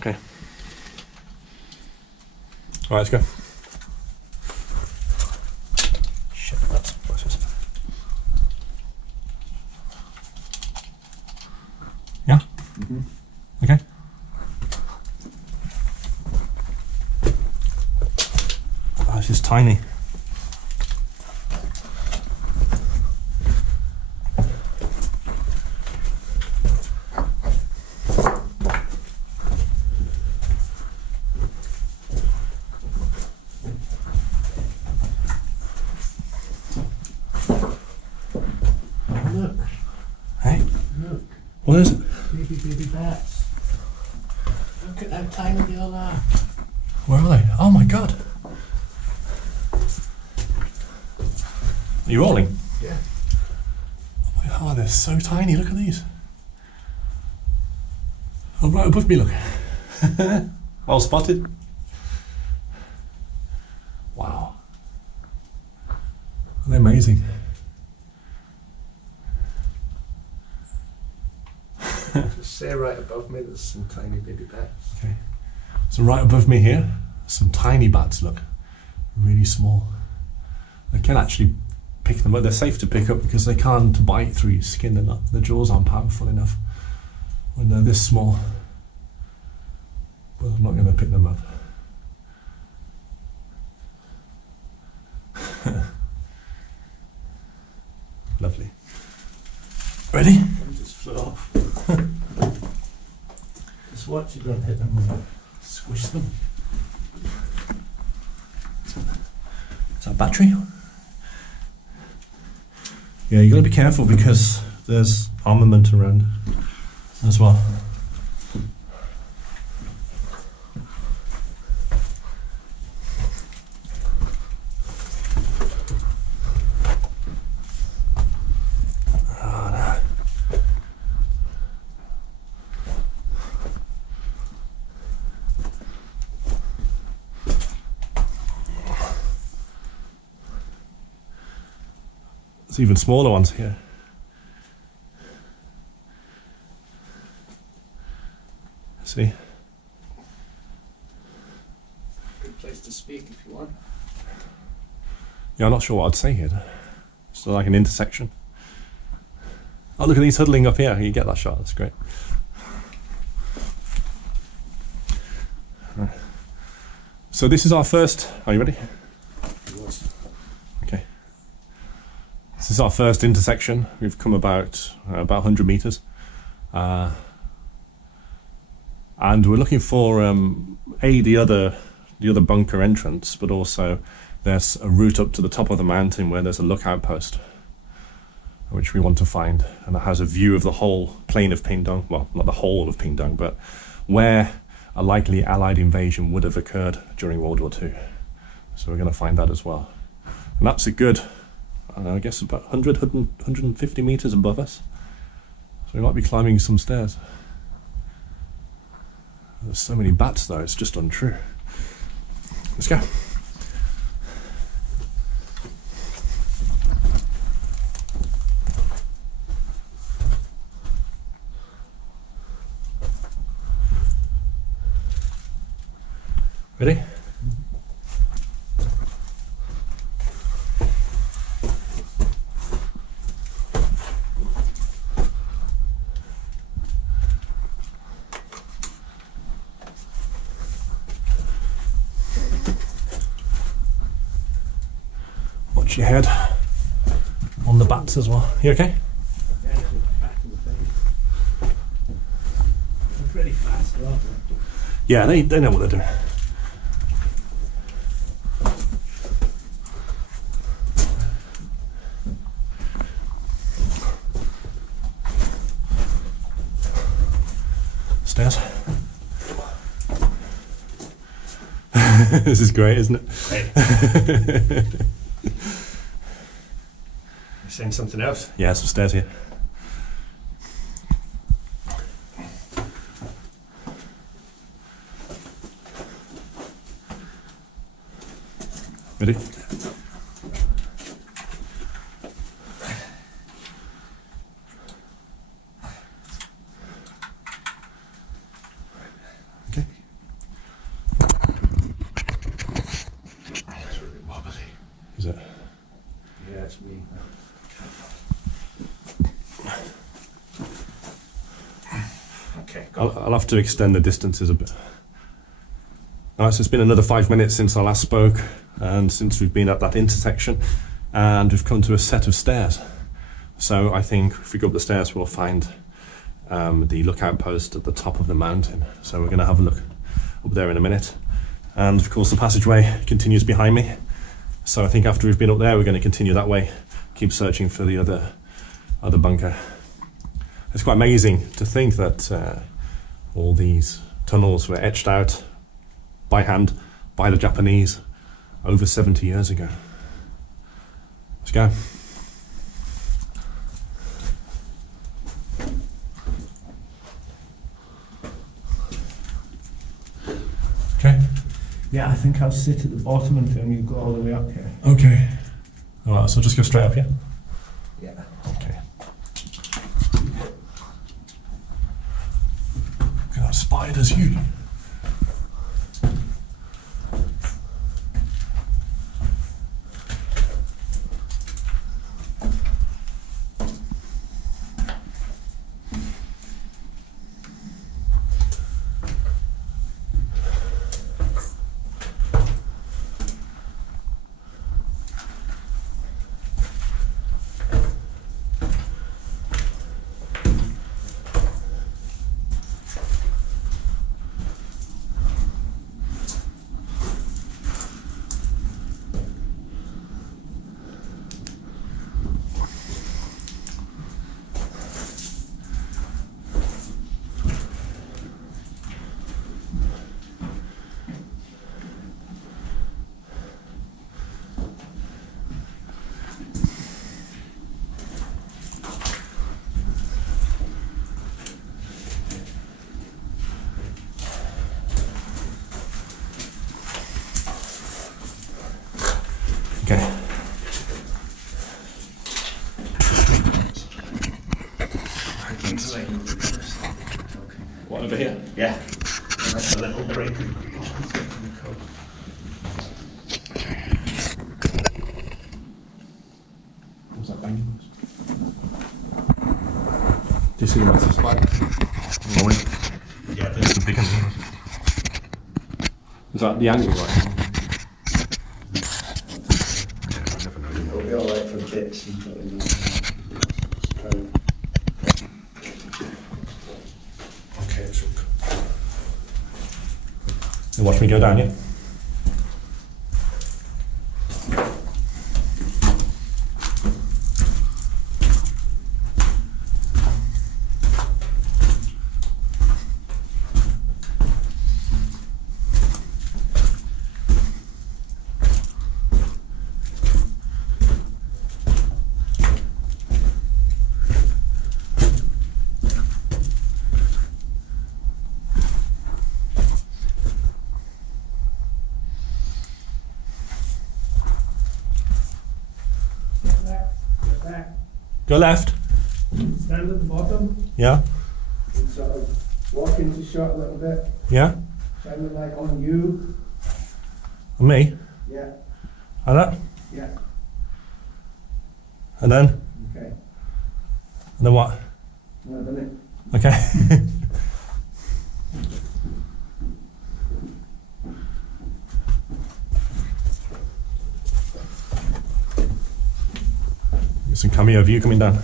Okay. All right, let's go. Shit, what's this? Yeah? Mm-hmm. Okay. Oh, this is tiny. Look. Hey? Look. What is it? Baby bats. Look at how tiny they all are. Where are they? Oh my god. Are you rolling? Yeah. Oh my god, they're so tiny. Look at these. Oh, right above me, look. Well spotted. Wow. They're amazing. Just say right above me there's some tiny baby bats. Okay. So right above me here, some tiny bats, look. Really small. I can actually pick them up. They're safe to pick up because they can't bite through your skin. They're not, the jaws aren't powerful enough when they're this small. But I'm not going to pick them up. Lovely. Ready? They just flew off. Just watch you don't hit them and squish them. Is that battery? Yeah, you got to be careful because there's armament around as well. There's even smaller ones here. See? Good place to speak if you want. Yeah, I'm not sure what I'd say here. It's like an intersection. Oh, look at these huddling up here. You get that shot. That's great. Right. So this is our first. Are you ready? Okay. This is our first intersection. We've come about 100 meters, and we're looking for the other bunker entrance, but also there's a route up to the top of the mountain where there's a lookout post, which we want to find, and it has a view of the whole plain of Pingdong. Well, not the whole of Pingdong, but where a likely Allied invasion would have occurred during World War II. So we're going to find that as well, and that's a good. I guess about 150 meters above us. So we might be climbing some stairs. There's so many bats though, it's just untrue. Let's go. Ready? Watch your head on the bats as well. You okay? Yeah, back in the face. They're pretty fast, aren't they? Yeah, they know what they're doing. Stairs. This is great, isn't it? Hey. You're saying something else? Yeah, some stairs here. Ready? Okay. Okay, go on. I'll have to extend the distances a bit. Alright, so it's been another 5 minutes since I last spoke, and since we've been at that intersection, and we've come to a set of stairs. So I think if we go up the stairs, we'll find the lookout post at the top of the mountain. So we're going to have a look up there in a minute. And of course the passageway continues behind me. So I think after we've been up there, we're going to continue that way, keep searching for the other bunker. It's quite amazing to think that all these tunnels were etched out by hand by the Japanese over 70 years ago. Let's go. Okay. Yeah, I think I'll sit at the bottom and film you go all the way up here. Okay. Alright, so just go straight up here? Yeah. Okay. Look at that spider's huge. Okay. What, over here? Yeah. That's a little break. What's that banging? Do you see lots of spiders? Yeah, There's the big one. Is that the angle right? it'll be alright for bits and put in Okay, it's all good. You watch me go down, yeah? Go left. Stand at the bottom Yeah. and sort of walk into shot a little bit. Yeah. Shine the light on you. And me. Yeah, And that. yeah, And then. okay. And then what? Well, done it. Okay. Get some cameo view coming down.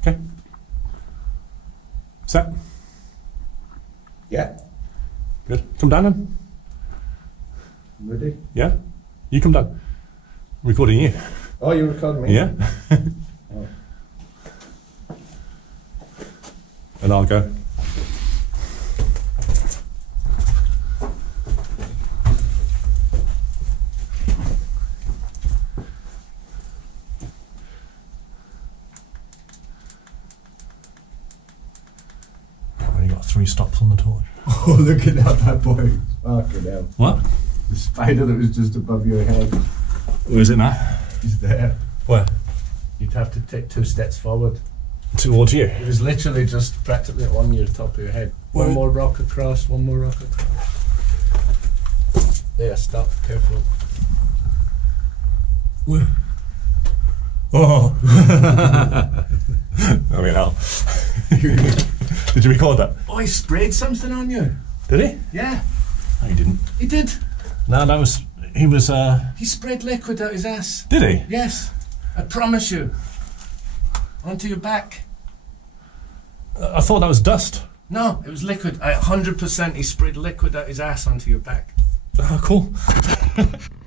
Okay. Set. Yeah, Good. Come down then. ready? Yeah. You come down. I'm recording you. Oh, you recording me? Yeah. Oh. And I'll go. I've only got 3 stops on the torch. Oh, look at that bad boy. Fucking hell. What? The spider that was just above your head Where is it now? is there. Where? You'd have to take 2 steps forward. Towards you. It was literally just practically on your top of your head. Where? One more rock across, one more rock across. There, stop, careful. Where? Oh. I mean, hell. Did you record that? Oh, he sprayed something on you. Did he? Yeah. No, he didn't. He did. No, that was... He was, He sprayed liquid out his ass. Did he? Yes. I promise you. Onto your back. I thought that was dust. No, it was liquid. 100% he sprayed liquid out his ass onto your back. Oh, cool.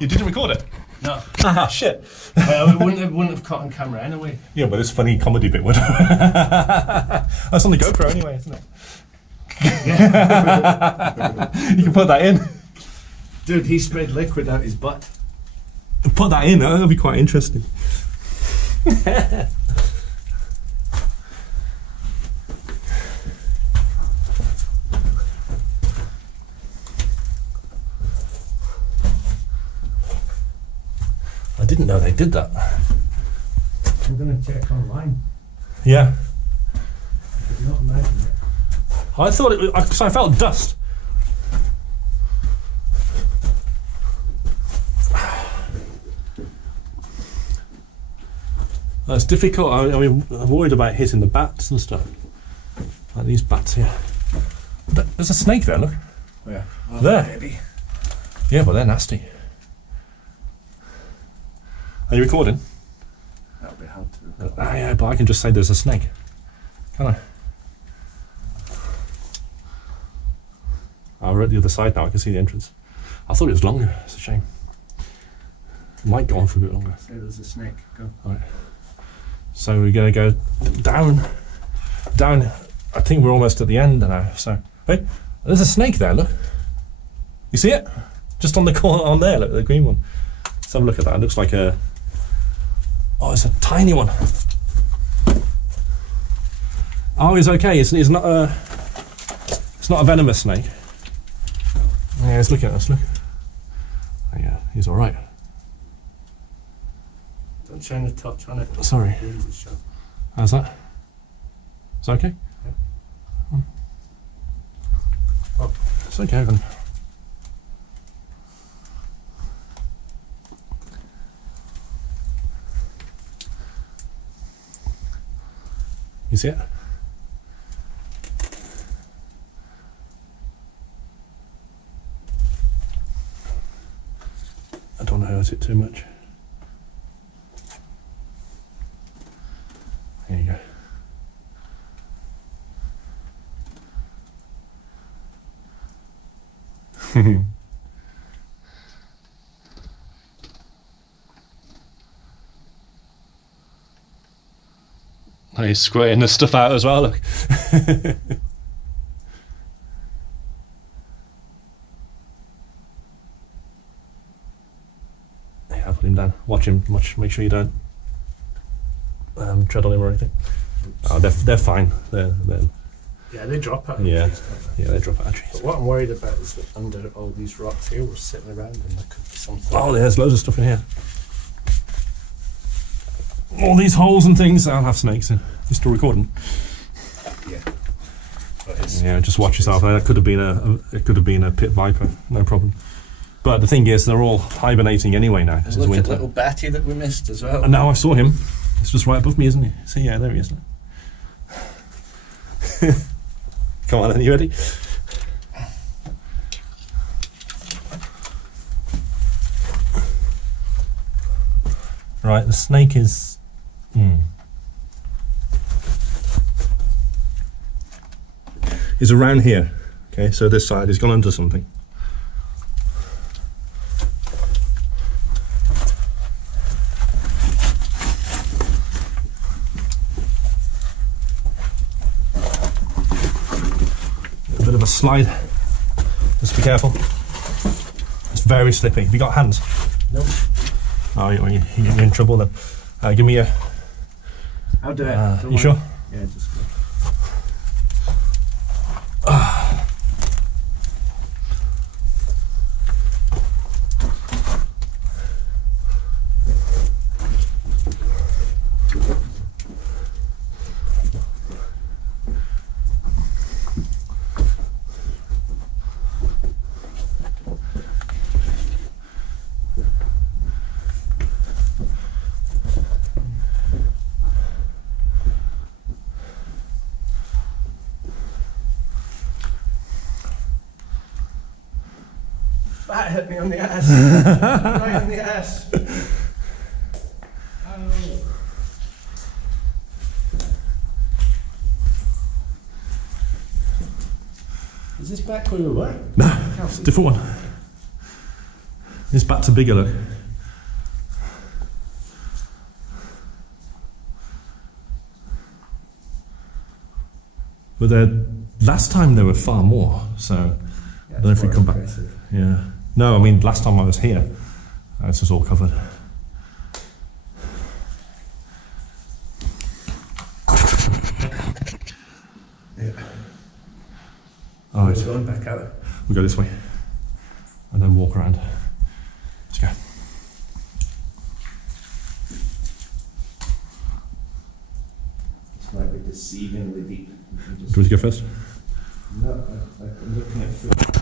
You didn't record it? No. Ah, shit. It wouldn't have caught on camera anyway. Yeah, but this funny comedy bit would. That's on the GoPro anyway, isn't it? You can put that in. Dude, he sprayed liquid out his butt. Put that in, that'll be quite interesting. I didn't know they did that. I'm going to check online. Yeah. I could not imagine it. I thought it was, because I felt dust. That's difficult. I mean, I'm worried about hitting the bats and stuff. Like these bats here. There's a snake there, look. Where? Oh, There. Maybe. Yeah, but they're nasty. Are you recording? That'll be hard to record. Yeah, but I can just say there's a snake. Can I? Oh, we're at the other side now. I can see the entrance. I thought it was longer. It's a shame. It might go on for a bit longer. Say there's a snake. Go. All right. So we're going to go down. I think we're almost at the end now. So, hey, there's a snake there. Look. You see it? Just on the corner on there. Look, the green one. Let's have a look at that. It looks like a. Oh, it's a tiny one. Oh, he's okay. It's not a. It's not a venomous snake. Yeah, he's looking at us. Look. Oh, yeah, he's all right. Don't shine a touch on it. Sorry. Lens is shut. How's that? Is that okay? Yeah. Oh, it's okay then. You see it? I don't want to hurt it too much. There you go. Oh, he's squirting the stuff out as well, look. Yeah, I'll put him down. Watch him, make sure you don't tread on him or anything. Oh, they're fine. They're Yeah, they drop out of yeah, trees, don't they? yeah, they drop out of trees. But what I'm worried about is that under all these rocks here, we're sitting around and there could be something. Oh, there's loads of stuff in here. All these holes and things, I'll have snakes in. You're still recording? Yeah. But it's, Yeah, just watch yourself. That could have been a pit viper, no problem. But the thing is, they're all hibernating anyway now. This is look at winter. little Batty that we missed as well. And now I saw him. It's just right above me, isn't he? See, yeah, there he is. Come on, then, you ready? Right, the snake is. Is around here. Okay, so this side, he's gone under something. A bit of a slide. Just be careful. It's very slippy. Have you got hands? Nope. Oh, you're in trouble then. Give me a. I'll do it. You sure? Yeah, just go. hit me on the ass. Right on the ass. Oh. Is this back where we were? No, different one. This back to bigger, look. But last time there were far more, so I don't know if we come back. Yeah. No, I mean, last time I was here, this was all covered. Yeah. Oh, We're going back out. We'll go this way and then walk around. Let's go. This might be deceivingly deep. Do you want to go first? No, I'm looking at food.